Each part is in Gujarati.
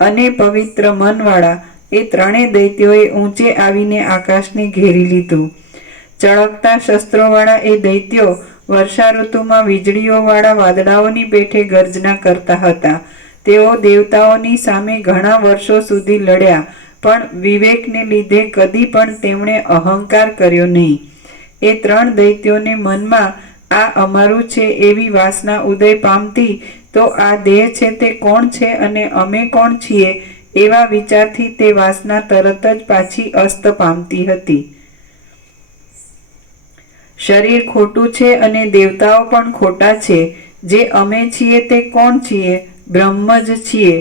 અને પવિત્ર મનવાળા એ ત્રણેય દૈત્યોએ ઊંચે આવીને આકાશને ઘેરી લીધું. ચળકતા શસ્ત્રોવાળા એ દૈત્યો વર્ષા ઋતુમાં વીજળીઓવાળા વાદળાઓની પેઠે ગર્જના કરતા હતા. તેઓ દેવતાઓની સામે ઘણા વર્ષો સુધી લડ્યા, પણ વિવેકને લીધે કદી પણ તેમણે અહંકાર કર્યો નહીં. એ ત્રણ દૈત્યોને મનમાં આ અમારું છે એવી વાસના ઉદય પામતી, તો આ દેહ છે તે કોણ છે અને અમે કોણ છીએ એવા વિચારથી તે વાસના તરત જ પાછી અસ્ત પામતી હતી. શરીર ખોટું છે અને દેવતાઓ પણ ખોટા છે. જે અમે છીએ તે કોણ છીએ? બ્રહ્મ જ છીએ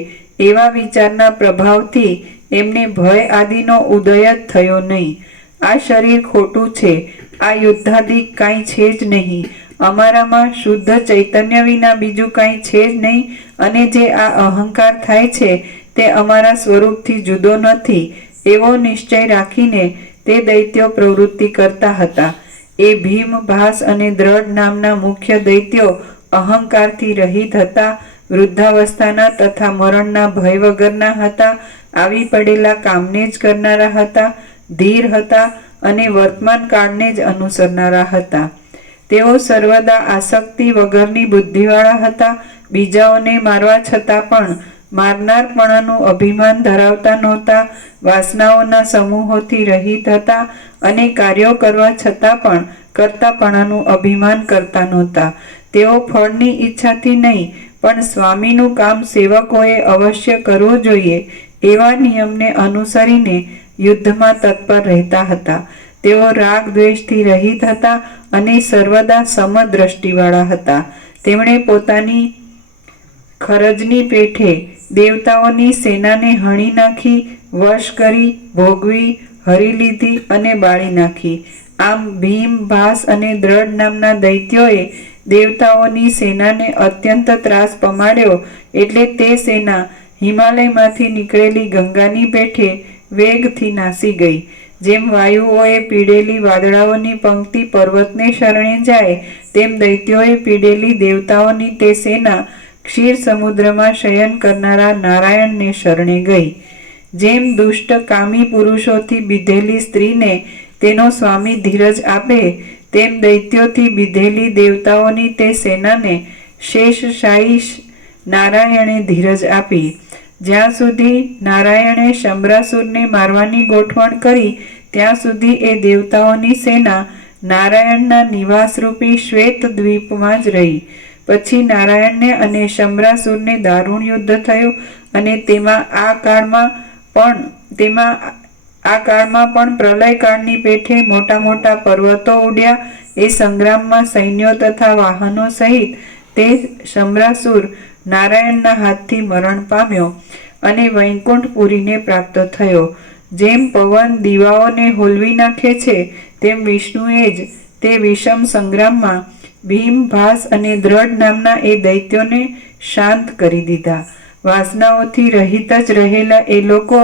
એવા વિચારના પ્રભાવથી એમને ભય આદિનો ઉદય જ થયો નહીં. આ શરીર ખોટું છે, આ યુદ્ધાદિક કાંઈ છે જ નહીં, અમારામાં શુદ્ધ ચૈતન્ય વિના બીજું કાંઈ છે જ નહીં, અને જે આ અહંકાર થાય છે તે અમારા સ્વરૂપથી જુદો નથી એવો નિશ્ચય રાખીને તે દૈત્યો પ્રવૃત્તિ કરતા હતા. એ ભીમ, ભાસ અને દ્રઢ નામના મુખ્ય દૈત્યો અહંકારથી રહિત હતા, વૃદ્ધાવસ્થાના તથા મરણના ભય વગરના હતા, આવી પડેલા કામને જ કરનારા હતા, ધીર હતા અને વર્તમાન કાળને જ અનુસરનારા હતા. તેઓ સર્વદા આસક્તિ વગરની બુદ્ધિવાળા હતા. બીજાઓને મારવા છતાં પણ મારનારપણાનું અભિમાન ધરાવતા નહોતા, વાસનાઓના સમૂહોથી રહિત હતા અને કાર્યો કરવા છતાં પણ કર્તાપણાનું અભિમાન કરતા નહોતા. તેઓ ફળની ઈચ્છાથી નહીં, પણ સ્વામીનું કામ સેવકોએ અવશ્ય કરવું જોઈએ એવા નિયમને અનુસરીને યુદ્ધમાં તત્પર રહેતા હતા. તેઓ રાગ દ્વેષથી રહિત હતા અને સર્વદા સમદ્રષ્ટિવાળા હતા. તેમણે પોતાની ખરજની પેઠે દેવતાઓની સેનાને હણી નાખી, વશ કરી, ભોગવી, હરી લીધી અને બાળી નાખી. આમ ભીમ, ભાસ અને દ્રઢ નામના દૈત્યોએ દેવતાઓની સેનાને અત્યંત ત્રાસ પમાડ્યો. એટલે તે સેના હિમાલયમાંથી નીકળેલી ગંગાની પેઠે વેગથી નાસી ગઈ. જેમ વાયુઓએ પીડેલી વાદળાઓની પંક્તિ પર્વતને શરણે જાય, તેમ દૈત્યોએ પીડેલી દેવતાઓની તે સેના ક્ષીર સમુદ્રમાં શયન કરનારા નારાયણને શરણે ગઈ. જેમ દુષ્ટ કામી પુરુષોથી બીધેલી સ્ત્રીને તેનો સ્વામી ધીરજ આપે, તેમ દૈત્યોથી બીધેલી દેવતાઓની તે સેનાને શેષશાયી નારાયણે ધીરજ આપી. જ્યાં સુધી નારાયણે શંભરાસુરને મારવાની ગોઠવણ કરી, ત્યાં સુધી એ દેવતાઓની સેના નારાયણના નિવાસરૂપી શ્વેત દ્વીપમાં જ રહી. પછી નારાયણને અને શંભરાસુરને દારૂણ યુદ્ધ થયું અને તેમાં આ કાળમાં પણ પ્રલયકાળની પેઠે મોટા મોટા પર્વતો ઉડ્યા. એ સંગ્રામમાં સૈન્યો તથા વાહનો સહિત તે શંભરાસુર નારાયણના હાથથી મરણ પામ્યો અને વૈકુંઠપુરીને પ્રાપ્ત થયો. જેમ પવન દીવાઓને હોલવી નાખે છે, તેમ વિષ્ણુએ જ તે વિષમ સંગ્રામમાં ભીમ, ભાસ અને દ્રઢ નામના એ દૈત્યોને શાંત કરી દીધા. વાસનાઓથી રહિત જ રહેલા એ લોકો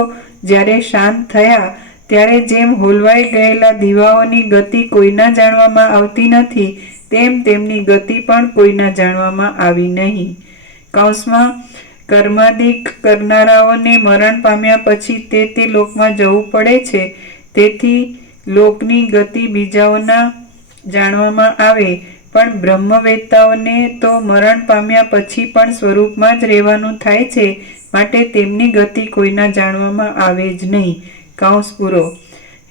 જ્યારે શાંત થયા, ત્યારે જેમ હોલવાઈ ગયેલા દીવાઓની ગતિ કોઈના જાણવામાં આવતી નથી, તેમ તેમની ગતિ પણ કોઈના જાણવામાં આવી નહીં. કૌંસમાં કર્માદિક કરનારાઓને મરણ પામ્યા પછી તે લોકમાં જવું પડે છે. તેથી લોકની ગતિ બીજાઓના જાણવામાં આવે, પણ બ્રહ્મવેત્તાઓને તો મરણ પામ્યા પછી પણ સ્વરૂપમાં જ રહેવાનું થાય છે, માટે તેમની ગતિ કોઈના જાણવામાં આવે જ નહીં. કૌંસ પૂરો.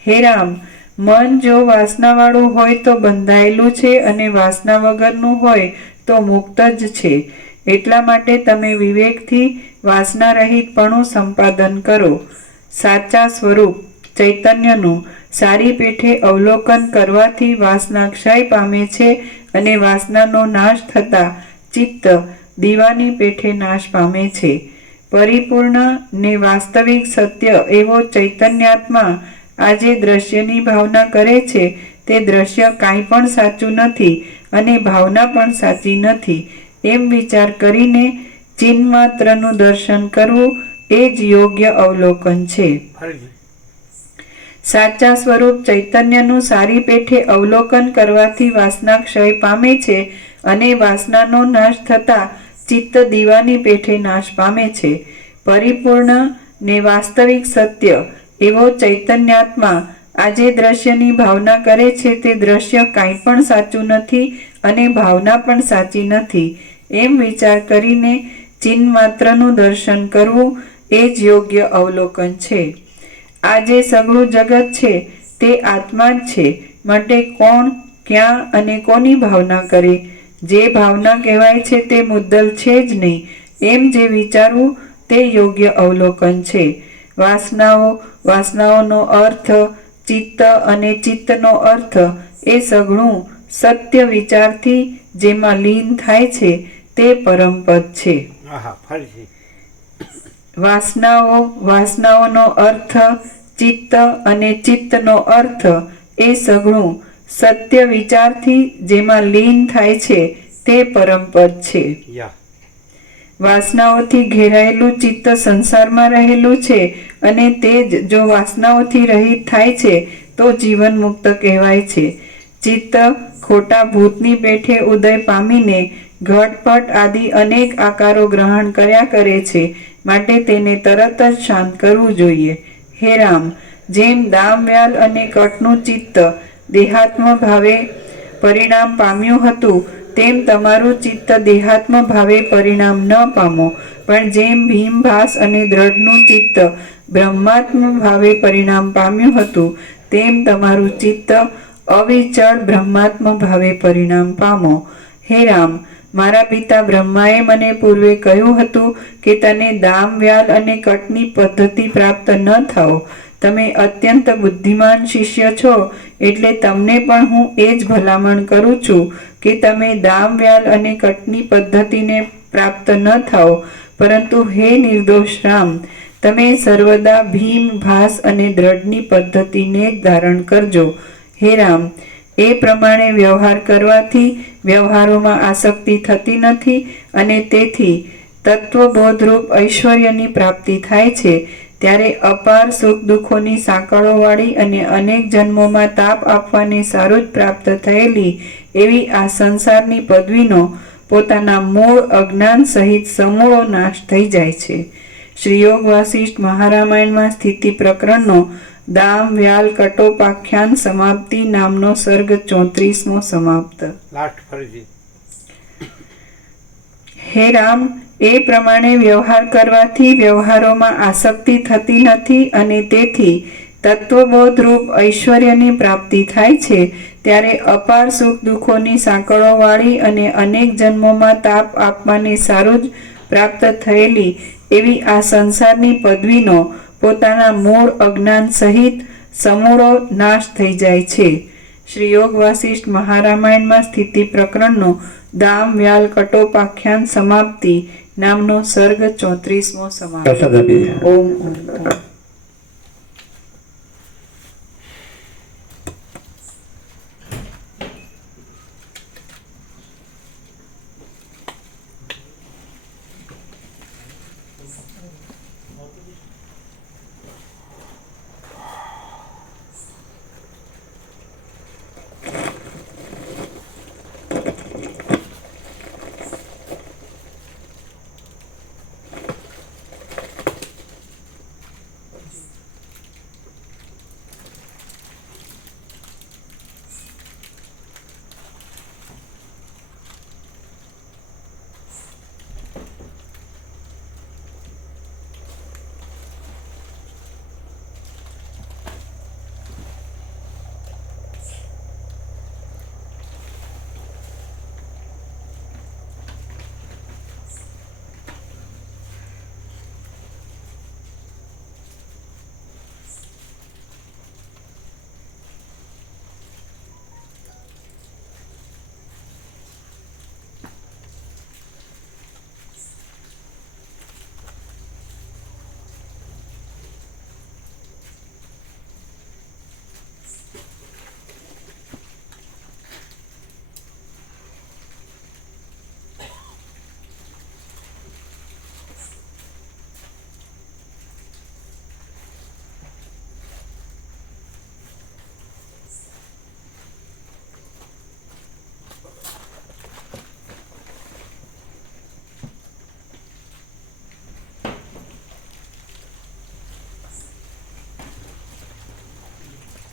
હે રામ, મન જો વાસનાવાળું હોય તો બંધાયેલું છે અને વાસના વગરનું હોય તો મુક્ત જ છે. એટલા માટે તમે વિવેકથી વાસના રહિતપણું સંપાદન કરો. સાચા સ્વરૂપ ચૈતન્યનું સારી પેઠે અવલોકન કરવાથી વાસના ક્ષય પામે છે અને વાસનાનો નાશ થતાં ચિત્ત દીવાની પેઠે નાશ પામે છે. પરિપૂર્ણ ને વાસ્તવિક સત્ય એવો ચૈતન્યાત્મા આજે દ્રશ્યની ભાવના કરે છે, તે દ્રશ્ય કાંઈ પણ સાચું નથી અને ભાવના પણ સાચી નથી એમ વિચાર કરીને ચિન્માત્રનું દર્શન કરવું એ જ યોગ્ય અવલોકન છે. સાચા સ્વરૂપ ચૈતન્યનું સારી પેઠે અવલોકન કરવાથી વાસના ક્ષય પામે છે અને વાસનાનો નાશ થતાં ચિત્ત દીવાની પેઠે નાશ પામે છે. પરિપૂર્ણ ને વાસ્તવિક સત્ય એવો ચૈતન્યાત્મા આજે દ્રશ્યની ભાવના કરે છે તે દ્રશ્ય કાંઈ પણ સાચું નથી અને ભાવના પણ સાચી નથી એમ વિચાર કરીને ચિહ્ન માત્રનું દર્શન કરવું એ જ યોગ્ય અવલોકન છે. આ જે સઘળું જગત છે તે આત્મા જ છે. માટે કોણ, ક્યાં અને કોની ભાવના કરે? જે ભાવના કહેવાય છે તે મુદ્દલ છે જ નહીં એમ જે વિચારવું તે યોગ્ય અવલોકન છે. વાસનાઓનો અર્થ, ચિત્ત અને ચિત્તનો અર્થ એ સઘળું સત્ય વિચારથી જેમાં લીન થાય છે તે પરમપદ છે. વાસનાઓનો અર્થ, ચિત્ત અને ચિત્તનો અર્થ એ સઘળું સત્ય વિચારથી જેમાં લીન થાય છે તે પરમપદ છે. વાસનાઓથી ઘેરાયેલું ચિત્ત સંસારમાં રહેલું છે અને તે જ જો વાસનાઓથી રહિત થાય છે તો જીવન મુક્ત કહેવાય છે. ચિત્ત ખોટા ભૂતની પેઠે ઉદય પામીને ઘટપટ આદિ અનેક આકારો ગ્રહણ કર્યા કરે છે. માટે તેને તરત જ શાંત કરવું જોઈએ. હે રામ, જેમ દામ વ્યાલ અને કટનું ચિત્ત દેહાત્મ ભાવે પરિણામ પામ્યું હતું તેમ તમારું ચિત્ત દેહાત્મ ભાવે પરિણામ ન પામો, પણ જેમ ભીમ, ભાસ અને દ્રઢનું ચિત્ત બ્રહ્માત્મ ભાવે પરિણામ પામ્યું હતું તેમ તમારું ચિત્ત અવિચળ બ્રહ્માત્મ ભાવે પરિણામ પામો. હે રામ, મારા પિતા બ્રહ્માએ મને પૂર્વે કહ્યું હતું કે તને દામ, વ્યાલ અને કટની પદ્ધતિ પ્રાપ્ત ન થાઓ. તમે અત્યંત બુદ્ધિમાન શિષ્ય છો એટલે તમને પણ હું એ જ ભલામણ કરું છું કે તમે દામ, વ્યાલ અને કટની પદ્ધતિને પ્રાપ્ત ન થાઓ, પરંતુ હે નિર્દોષ રામ, તમે સર્વદા ભીમ, ભાસ અને દ્રઢની પદ્ધતિને જ ધારણ કરજો. હે રામ, એ પ્રમાણે વ્યવહાર કરવાથી વ્યવહારોમાં આસક્તિ થતી નથી અને તેથી તત્વબોધરૂપ ઐશ્વર્યની પ્રાપ્તિ થાય છે. ત્યારે અપાર સુખ દુઃખોની સાંકળોવાળી અને અનેક જન્મોમાં તાપ આપવાને સારું જ પ્રાપ્ત થયેલી એવી આ સંસારની પદવીનો પોતાના મૂળ અજ્ઞાન સહિત સમૂળો નાશ થઈ જાય છે. શ્રી યોગ વાસિષ્ઠ મહારામાયણમાં સ્થિતિ પ્રકરણનો દામ, વ્યાલ, કટોપાખ્યાન સમાપ્તિ નામનો સર્ગ 34મો સમાપ્ત. હે રામ, એ પ્રમાણે વ્યવહાર કરવાથી વ્યવહારોમાં આસક્તિ થતી નથી અને તેથી તત્વબોધરૂપ ઐશ્વર્યની પ્રાપ્તિ થાય છે. ત્યારે અપાર સુખ દુઃખોની સાંકળોવાળી અને અનેક જન્મોમાં તાપ આપવાને સારું જ પ્રાપ્ત થયેલી એવી આ સંસારની પદવીનો પોતાના મૂળ અજ્ઞાન સહિત સમૂળો નાશ થઈ જાય છે. શ્રી યોગ વાસિષ્ઠ મહારામાયણમાં સ્થિતિ પ્રકરણનો દામ, વ્યાલ, કટોપાખ્યાન સમાપ્તિ નામનો સર્ગ 34મો સમાપ્ત. ઓમ ઓમ.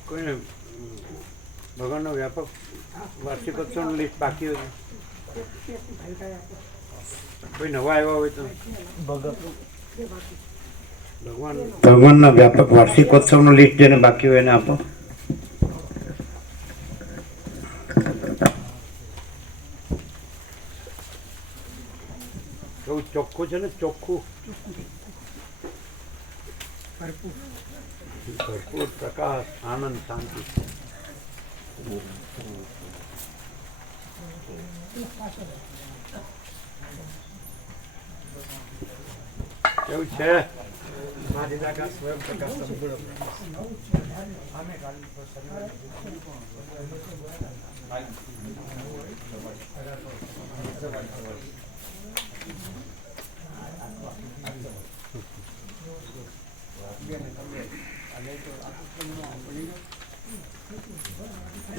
કોઈને ભગવાનનો વ્યાપક વાર્ષિકોત્સવનું લિસ્ટ બાકી હોય કોઈ નવા આવ્યા હોય તો ભગવાનના વ્યાપક વાર્ષિકોત્સવનું લિસ્ટ જેને બાકી હોય એને આપો. બહુ ચોખ્ખું છે ને, ચોખ્ખું ભરપૂર પ્રકાશ, આનંદ, શાંતિ. કેવું છે?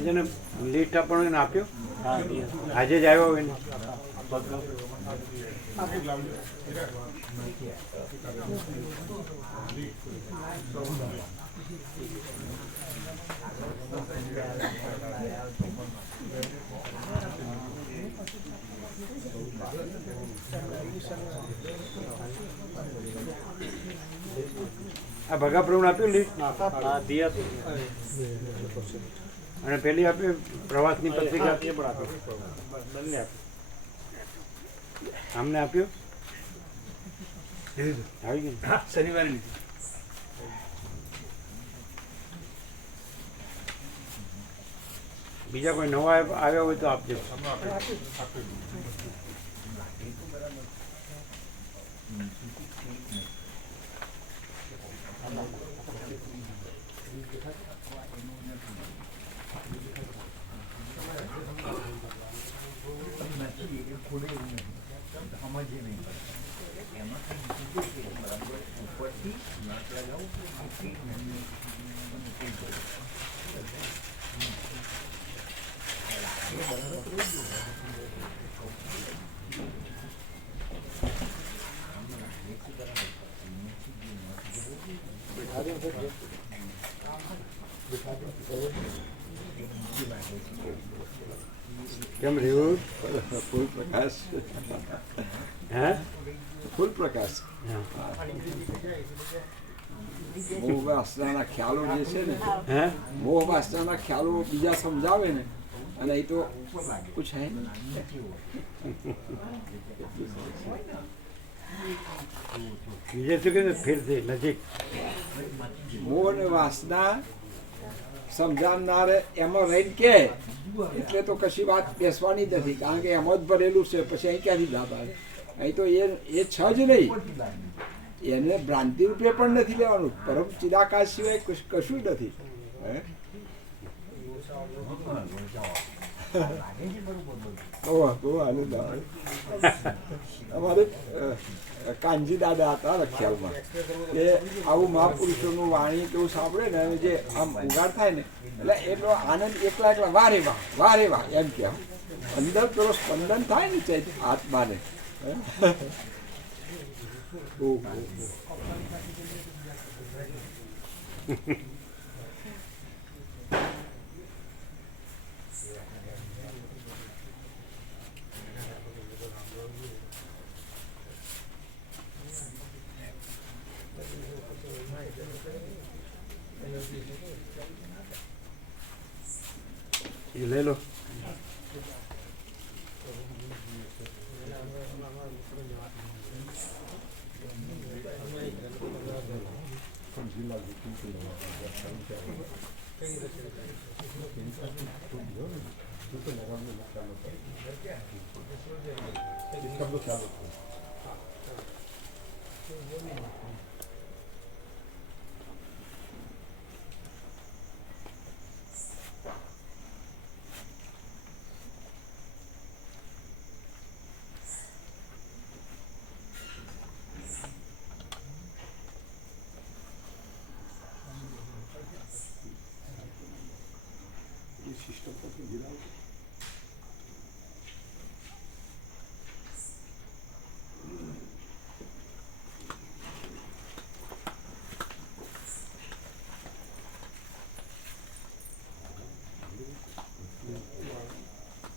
જેને લીટ આપણને આપ્યો આજે જ આવ્યો હોય ને આ ભગા પ્રભુ આપ્યું લીટ અને પેલી આપી પ્રવાસની પત્રિકા અમને આપ્યું આવી ગયું શનિવારે. બીજા કોઈ નવા આવ્યા હોય તો આપજો. કેમ રહ્યું? ફૂલ પ્રકાશ. હે ફૂલ પ્રકાશ. મોહ વાસનાના ખ્યાલો જે છે ને, હે મોહ વાસનાના ખ્યાલો બીજા સમજાવે ને, અને એ તો કુછ હે નહીં. બીજે શું કે ફેરથી નજીક મોહ અને વાસના સમજાવનારે એમાં રહીને કે એટલે તો કશી વાત બેસવાની જ નથી, કારણ કે એમાં જ ભરેલું છે. પછી અહીં ક્યાંથી દાબ આવે? અહીં તો એ છ જ નહીં, એને ભ્રાંતિ રૂપે પણ નથી લેવાનું. પરમ ચિદાકાશ સિવાય કશું નથી. બહુ આનંદ આવે. અમારે કાનજી દાદા હતા રખિયાલમાં, કે આવું મહાપુરુષોનું વાણી કેવું સાંભળે ને, અને જે આમ ઉગાડ થાય ને, એટલે એટલો આનંદ એકલા એકલા વારે વાહ વારે વાહ એમ કે અંદર પેલો સ્પંદન થાય ને ચૈત આત્માને. એ લઈ લો. સિસ્ટમ